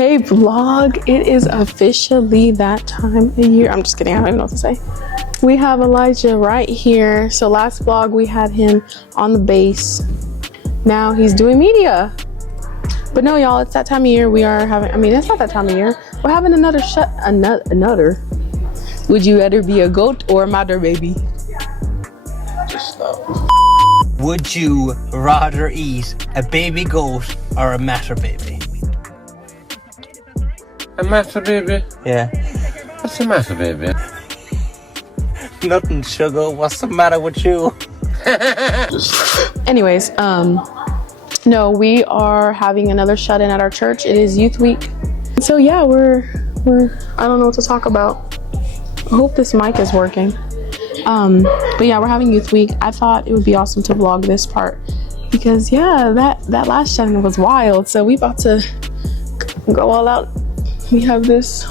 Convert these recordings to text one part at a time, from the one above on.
Hey vlog, it is officially that time of year. I'm just kidding, I don't even know what to say. We have Elijah right here. So last vlog we had him on the bass. Now he's doing media. But no y'all, it's that time of year. We are having, I mean it's not that time of year. We're having another another. Would you rather be a goat or a mother baby? Just stop. Would you rather eat a baby goat or a matter baby? A matter baby? Yeah. What's the matter baby? Nothing, sugar. What's the matter with you? Anyways, no, we are having another shut-in at our church. It is youth week. So yeah, we're I don't know what to talk about. I hope this mic is working. But yeah, we're having youth week. I thought it would be awesome to vlog this part because yeah, that last shut-in was wild. So we about to go all out. We have this.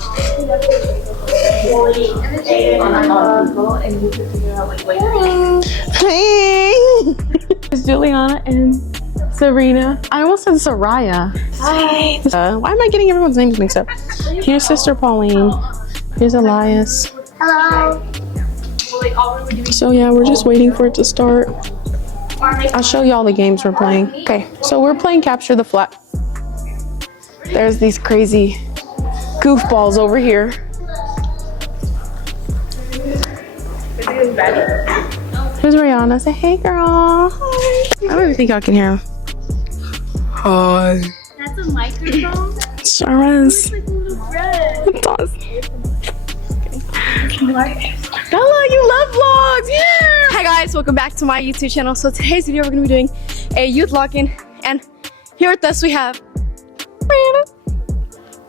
Hey! It's Juliana and Serena. I almost said Soraya. Hi. Why am I getting everyone's names mixed up? Here's Sister Pauline. Here's Elias. Hello. So yeah, we're just waiting for it to start. I'll show you all the games we're playing. Okay, so we're playing Capture the Flag. There's these crazy goofballs over here. Here's Rihanna. Say hey girl. Hi. I don't even think y'all can hear him. Hi. That's a microphone? Sure is. It's like a little bread. It does. Bella, you love vlogs. Yeah. Hi guys, welcome back to my YouTube channel. So today's video we're gonna be doing a youth lock-in, and here with us we have Rihanna,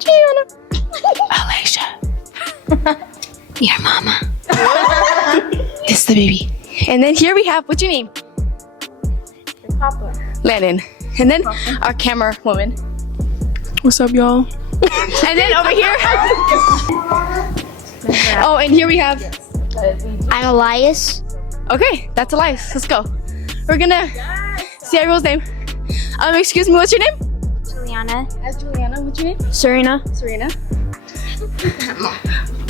Gianna, Alicia, your mama. This is the baby. And then here we have, what's your name? Papa. Landon. And then our camera woman. What's up, y'all? And then over here. Oh, and here we have. I'm Elias. Okay, that's Elias. Let's go. We're gonna see everyone's name. Excuse me, what's your name? Juliana. That's Juliana. What's your name? Serena. Serena.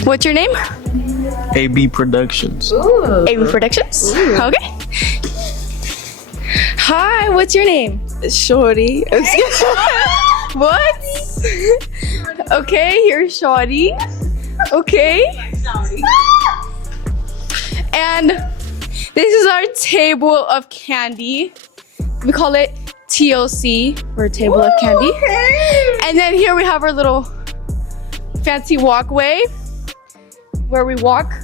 What's your name? AB Productions. AB Productions. Okay. Hi, what's your name? Shorty. What? Okay, here's Shawty. Okay. And this is our table of candy. We call it TOC, or table of candy. And then here we have our little fancy walkway where we walk.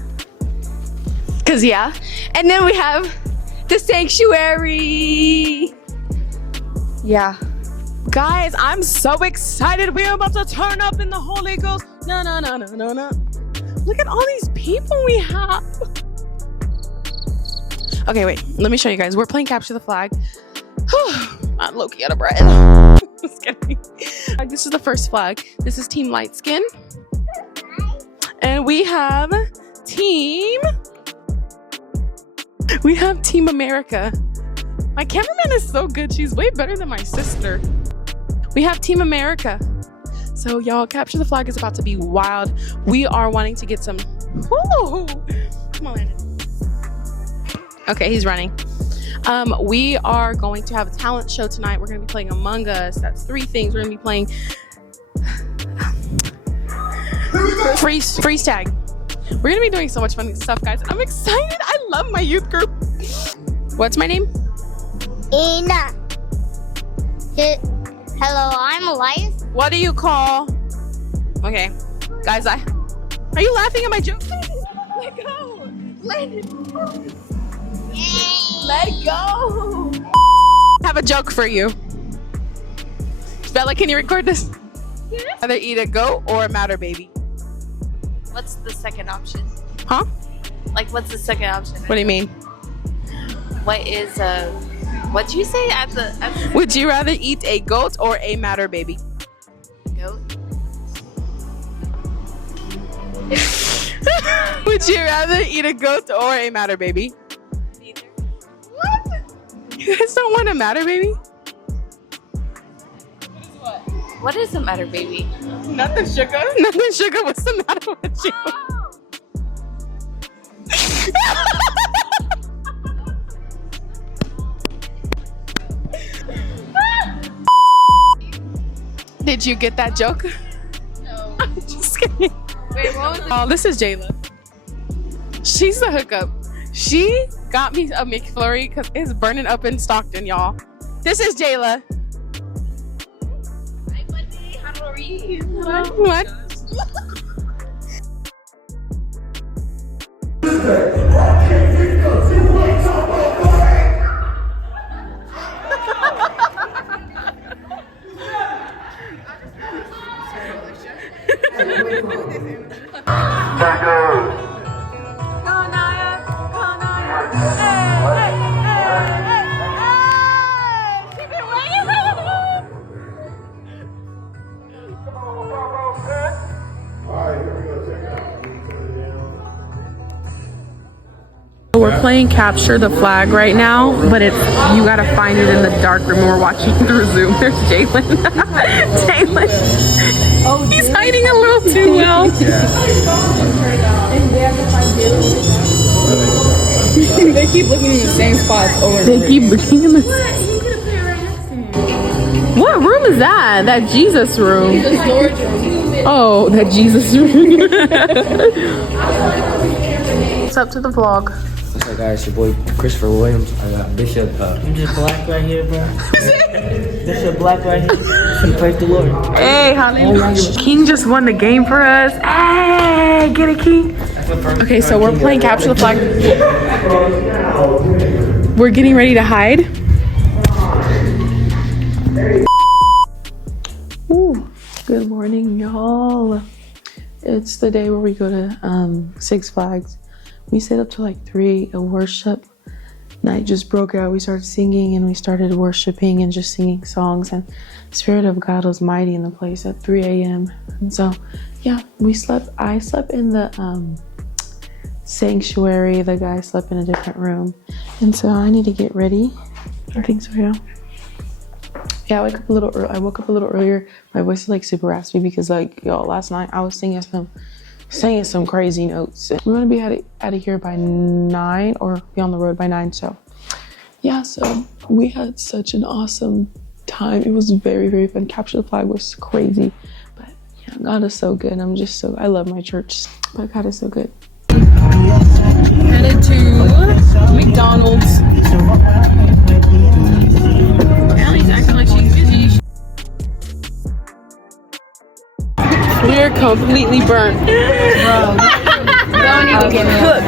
Cause yeah. And then we have the sanctuary. Yeah. Guys, I'm so excited. We're about to turn up in the Holy Ghost. No. Look at all these people we have. Okay, wait. Let me show you guys. We're playing Capture the Flag. I'm low-key out of breath. Just kidding. This is the first flag. This is Team Light Skin. And we have Team America. My cameraman is so good. She's way better than my sister. We have Team America. So y'all, Capture the Flag is about to be wild. We are wanting to get some. Woo! Come on, Landon. Okay, he's running. We are going to have a talent show tonight. We're going to be playing Among Us. That's 3 things. We're going to be playing freeze tag. We're going to be doing so much fun stuff, guys. I'm excited. I love my youth group. What's my name? Ina. Hello, I'm Elias. What do you call? Okay, guys, are you laughing at my joke? Let go. Landon. Let go. I have a joke for you. Bella, can you record this? Yeah. Either eat a goat or a matter baby. What's the second option? Huh? Like, what's the second option? What do you mean? What is what'd you say at the Would you rather eat a goat or a matter baby? goat? Would you rather eat a goat or a matter baby? Neither. What? You guys don't want a matter baby? What is what? What is the matter, baby? Nothing, sugar. Nothing, sugar. What's the matter with you? Did you get that joke? No. I'm just kidding. Wait, what was it? Oh, this is Jayla. She's the hookup. She got me a McFlurry because it's burning up in Stockton, y'all. This is Jayla. Hi, buddy. How are you? What? We're playing capture the flag right now, but it's you gotta find it in the dark room. We're watching through Zoom. There's Jalen. Jalen. Oh, he's hiding a little too well. They keep looking in the same spots over and over. They keep looking in the. What room is that? That Jesus room. Oh, that Jesus room. What's up to the vlog? What's up, guys? Your boy Christopher Williams. I got Bishop. I'm just black right here, bro. Bishop Black right here. Praise the Lord. Hey, hallelujah. King just won the game for us. Hey, get it, King. Okay, so we're playing capture the flag. We're getting ready to hide. Ooh, good morning, y'all. It's the day where we go to Six Flags. We stayed up till like 3. A worship night just broke out. We started singing and we started worshiping and just singing songs, and the Spirit of God was mighty in the place at 3 a.m. And so, yeah, I slept in the sanctuary. The guy slept in a different room. And so I need to get ready. I think so, yeah. Yeah, I woke up a little earlier. My voice is like super raspy because like, y'all, last night I was singing some crazy notes. We're gonna be out of here by 9 or be on the road by 9. So yeah, so we had such an awesome time. It was very, very fun. Capture the flag was crazy, but yeah, God is so good. I love my church, but God is so good. Headed to McDonald's. Allie's acting like she's busy. We're completely burnt. Don't even get me cooked.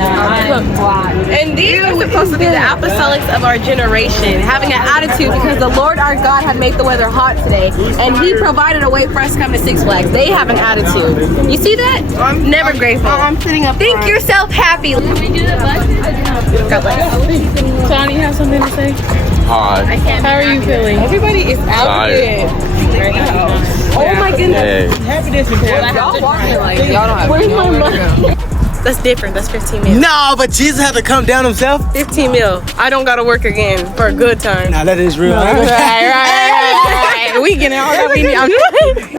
And these are supposed to be the apostolics of our generation, having an attitude because the Lord our God had made the weather hot today, and He provided a way for us to come to Six Flags. They have an attitude. You see that? I'm never grateful. I'm sitting up. Think yourself happy. Can we do that, bud? God bless. Johnny, you have something to say? Hi. How are you feeling? Everybody is out here. Oh my goodness. Y'all walking like y'all don't have nowhere to go. That's different. That's 15 mil. No, but Jesus had to come down himself. 15 mil. I don't gotta work again for a good time. Now that is real. Right. We getting all that we need.